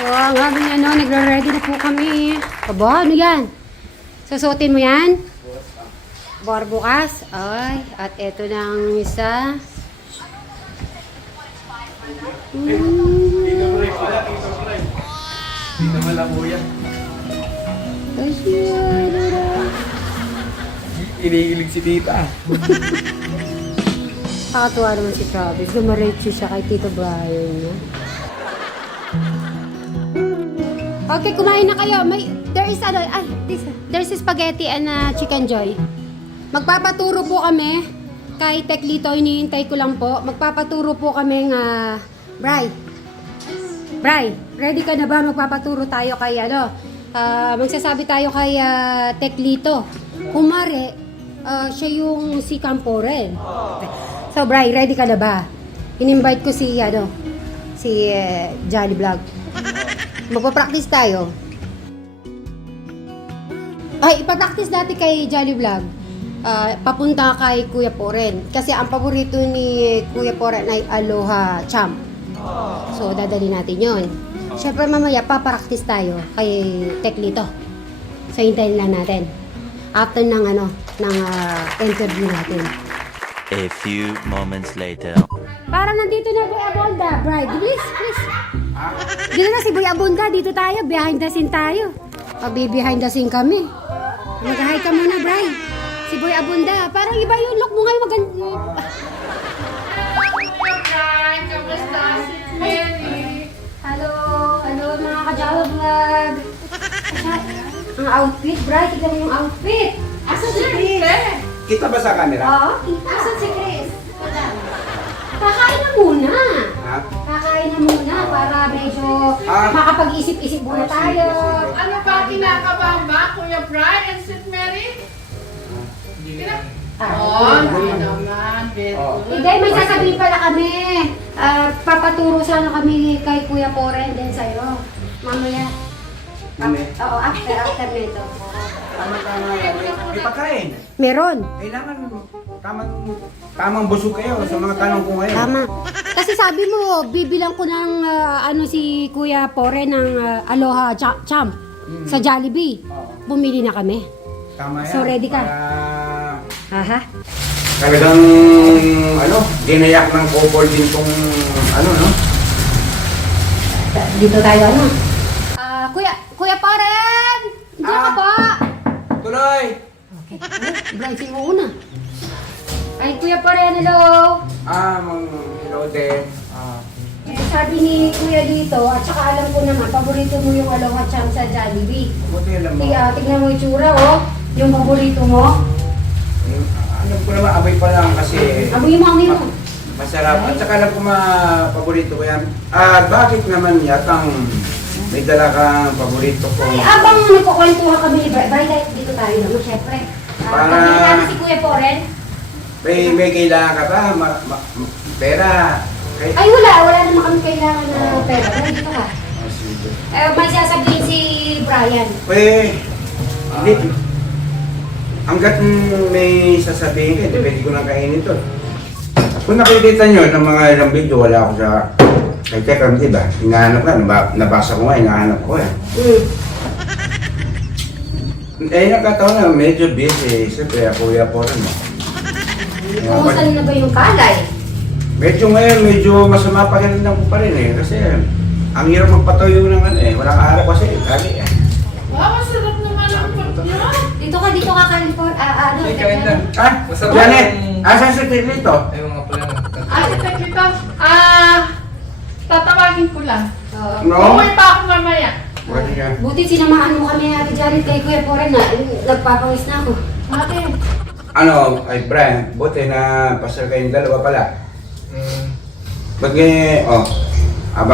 So, ang aming nagre-ready na po kami. Aba, ano yan? Susuotin mo yan? Bukas. Ay, at eto na ang isa. Dito mo rin pala, dito mo rin. Dito mo lang po yan. Iniilig si tita. Nakakatuwa naman si Travis. Dumaretso siya kay Tito Brian. No? Okay, kumain na kayo. There's spaghetti and chicken joy. Magpapaturo po kami. Kay Teklito, iniintay ko lang po. Magpapaturo po kami nga... Bri, ready ka na ba? Magpapaturo tayo kay magsasabi tayo kay Teklito. Kumare, siya yung si Camporen. So, Bri, ready ka na ba? In-invite ko si Jolly Vlog. Magpa-practice tayo. Ay, ipa-practice natin kay Jolly Vlog. Papunta kay Kuya Poren. Kasi ang paborito ni Kuya Poren ay Aloha Champ. So, dadali natin yon. Siyempre, mamaya, pa-practice tayo kay Teklito. So, hintayin lang natin. After ng interview natin. A few moments later. Parang nandito na Boy Abonda, Bride. Please. Dito na si Boy Abonda. Dito tayo. Behind the scene tayo. Behind the scene kami. Mag-hi ka muna, Bride. Si Boy Abonda. Parang iba yung look mo ngayon. Maganda. Kamusta si Mary? Hello mga ka-Jalo Vlog. Ang outfit, Bride. Tignan mo yung outfit. Asan si Chris? Kita ba sa camera? Oo, kita. Asan si Chris? Kakain na muna. Ha? Kakain na muna para medyo makapag-isip-isip muna tayo. Ano ba kinakabahan ba, Kuya Brian and Sis Mary? Hindi naman. Very good. Hindi, may sasabihin pala kami. Papaturo sana kami kay Kuya Poren din sa'yo. Mamaya. Oo, after nito. Tama. May pagkain. Meron. Kailangan tamang busog kayo sa mga tanong ko ngayon. Tama. Kasi sabi mo, bibilang ko ng si Kuya Poren ng Aloha Champ sa Jollibee. Bumili na kami. Tama yan. So, ready ka? Para Aha. talagang, ginayak ng couple din tong, no? Dito tayo, Kuya Poren! Diyan ka po! Tuloy! Okay. Brian, sino una? Ay, Kuya Poren, hello! Hello din. Sabi ni Kuya dito, at saka alam ko naman, paborito mo yung Aloha Champ sa Jollibee. Buti alam mo. Tignan mo yung tsura, oh. Yung paborito mo. Alam ko naman, amoy pa lang kasi Amoy mo. masarap. At saka alam ko paborito ko yan. Bakit naman yatang may dala kang paborito ko? Ay, abang nagkukwentuhan kami ni Brian, dito tayo naman, syempre. Para- Pagkili natin si Kuya Poren. May kailangan ka ba? Pera? Ay, wala naman kami kailangan na pera. Pero dito ka. Sige. May sasabihin si Brian. Hindi. Hanggat may sasabihin ka, hindi pwede ko lang kainin to. Kung nakikita nyo ng mga ilang video, wala ako sa kay Tekram, diba? Hinahanap ka, nabasa ko nga, hinahanap ko eh. Nakataon na, medyo busy. Siyempre, Kuya Poren mo. Kumusta na ba yung kalay? Medyo ngayon, medyo masama pa rin lang ko pa rin eh. Kasi ang hirap magpatuyo ng walang araw kasi, kali eh. Wow, masarap naman ang pagkya. Dito ka California. Kain na. Janet, asan si Tiglito? Ay, mga pala na. Ay, Teklito. Tatawagin ko lang. No? Umuwi pa ako mamaya. Buti ka. Buti sinamaan mo kami Ate Janet kay Kuya Poren na nagpapawis na ako. Bakit? Ay Brian, buti na pasal kayong dalawa pala. Mm, Ba't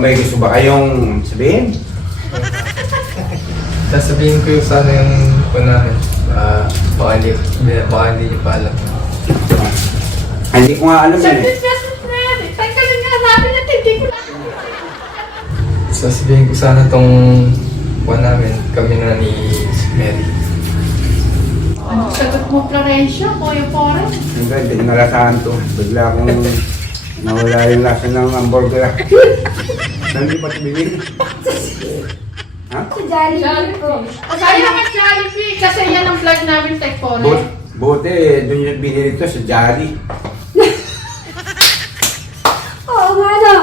may gusto ba kayong sabihin? sasabihin ko yung sana yung punahin. Baka hindi nyo pa alam. Hindi ko nga alam yan Sabi eh. niya, Sis Mary. Teka lang nga namin at hindi ko lang. Sasabihin ko sana tong buwan namin, kami na ni Mary. Ano sagot mo, Florencio, Kuya Poren? Siyempre, hindi ko nalasahan to. Bigla akong nawala yung lasa ng hamburger. Saan niyo pa tumingin? Ha? Sa Jollibee po. Kaya nga Jollibee, kasi yan ang vlog namin, Tekpore. Buti, doon yung binili ito sa Jolly. Oo nga no.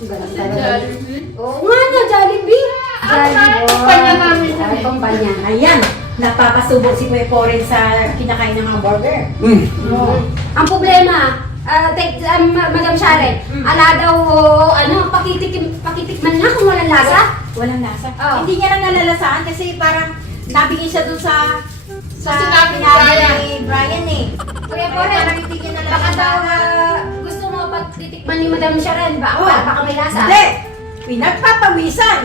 Jollibee. Oo nga no, Jollibee. Ang kumpanya namin yun Ang eh. kumpanya. Ayan, napapasubok si Kuya Poren sa kinakain ng hamburger. Ang problema, Madam Sharon, ala daw, pakitikman na kung walang lasa. Walang lasa. Oh. Hindi niya lang nalalasaan kasi parang nabigay siya dun sa sinabi ni ni Brian eh. Kuya Kaya Poren, parang hindi niya baka daw nalalasaan. gusto mo patitikman ni Madam Sharon, baka may lasa. Hindi! Pinagpapawisan!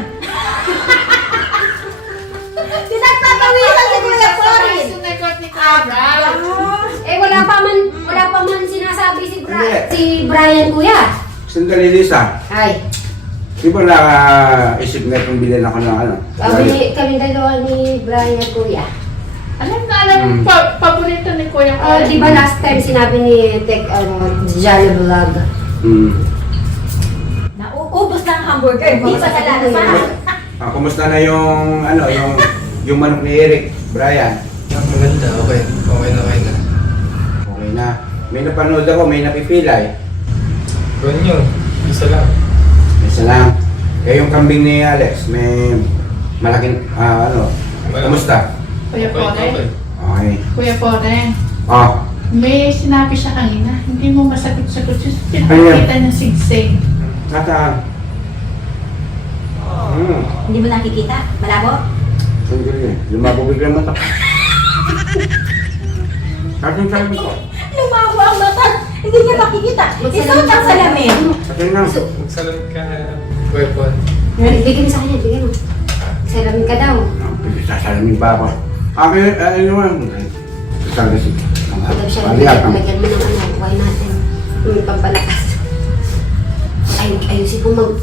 Pinagpapawisan si Kuya Poren! Sunagot ni Kuya. Eh wala pa man sinasabi Hindi. si Brian kuya. Sandali, Lisa. Ay, Di ba na-isip na itong bilhin ako ng ano? kami dalawa ni Brian kuya. Alam na alam, paborito ni Kuya Poren. Di ba last time sinabi ni Jolly Vlog? Hmm. Nauubos na ang hamburger, hindi pa nalalasahan. Kumusta na yung, ano, yung manok ni Eric, Brian? Maganda, okay. Okay na. Okay na. May napanood ako, may napipilay. Gawin nyo, isa lang. Isa lang. Eh yung kambing ni Alex, may malaking, kumusta? Kuya Poren. Okay. Kuya Poren. Oh, May sinabi siya kanina, hindi mo masagot-sagot siya. Pinakita niya sigsig. tata. Hindi mo nakikita? Malabo? Sandali, lumabog biglang mata. Akin sabi ko. Lumabo ang mata! Hindi niya makikita. Isuot ang salamin. Akin lang. Magsalamit ka, Kuya Paul. Bigyan mo sa kanya, bigyan mo. Salamin ka daw. Sasalamin pa ako. Akin, ano man. Sabi si. Madam Sharon, Palihatang. lagyan mo ng why natin. May pampalakas. Ayusin mo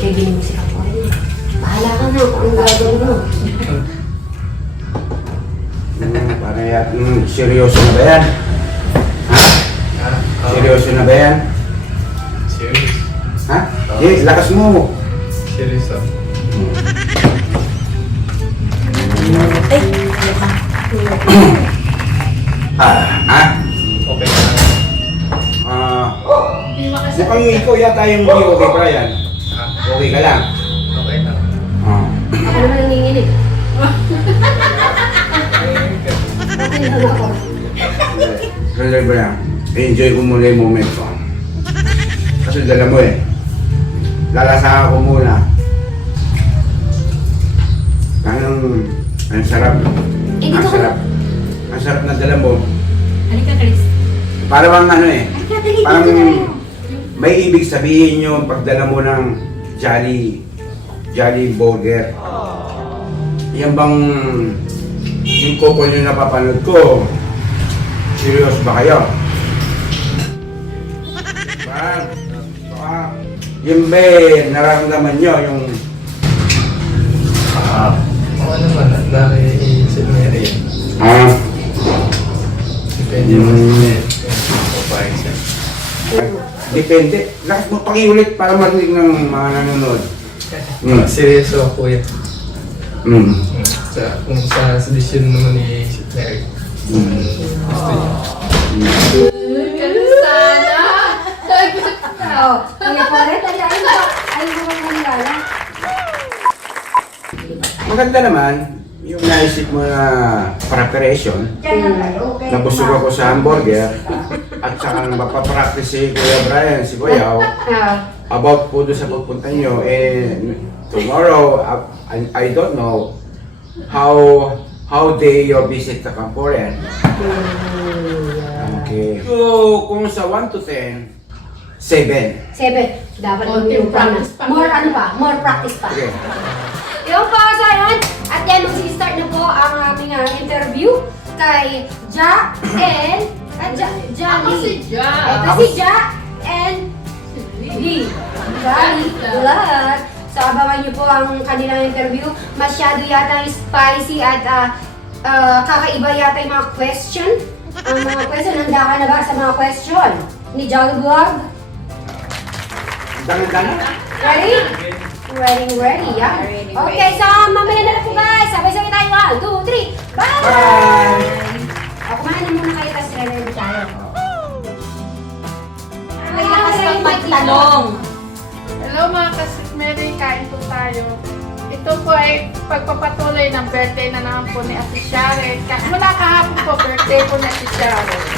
kay mo si Kaporen. Bahala ka na kung anong gagawin mo. Para seryoso na ba yan? Ha? Seryoso na ba yan? Serious. Ha? Eh, lakas mo. Serious ah. Ay, mukha. Ha? Okay na. Hindi makasagot. Mukhang ikaw yata yung hindi okay, Brian. Okay ka lang. Okay na. Ako naman nanginginig. Okay lang ako. Kasi Brian, enjoy ko muna yung moment ko. Kasi dala mo eh. Lalasahan ko muna. Ang sarap. dito Ang ka. sarap. Ang sarap na dala mo. Halika, Chris. Parang ano eh. Halika, dali, Parang dito tayo. may ibig sabihin yung pagdala mo ng Jolly Burger. Yan bang yung couple nyo napapanood ko? Serious ba kayo? Baka yung ba nararamdaman nyo yung Okay naman, nakiisip niya rin. Depende naman kung paano siya. depende. Lakas mo pakiulit para marinig ng mga nanonood. Seryoso ako kuya. Mm. Kung sa decision naman ni Mary. Gusto niya. Ganun sana. Oh, Kuya Poren, ayaw mo manilala. Maganda naman yung naisip mo na preparation. Nabusog ako sa hamburger at saka mapapractice si Kuya Brian, si Kuya about po doon sa pagpunta nyo. Tomorrow, I don't know how day your visit to Camporen. Okay. So, kung sa 1 to 10, 7. 7. Dapat Konting yung practice pa. More practice pa. Okay. Yung po, so yun. At yan, mag-start na po ang aming interview kay Ja and Ako si Ja. Ito si Ja and Lee. Jolly Vlog. So, abangan niyo po ang kanilang interview. Masyado yata spicy at kakaiba yata yung mga question. Ang mga question, handa ka na ba sa mga question ni Jolly Vlog? Dangan-dangan. Ready? Ready, yan. Ready. Okay, so mamaya na lang po guys. Sabay-sabay tayo. 1, 2, 3. Bye! Bye! Kumain na muna kayo, tapos ready tayo. May lakas kang magtanong. Hello mga kasikmeri, kain po tayo. Ito po ay pagpapatuloy ng birthday na naman po ni Ate Sharon. Mula kahapon po, birthday po ni Ate Sharon.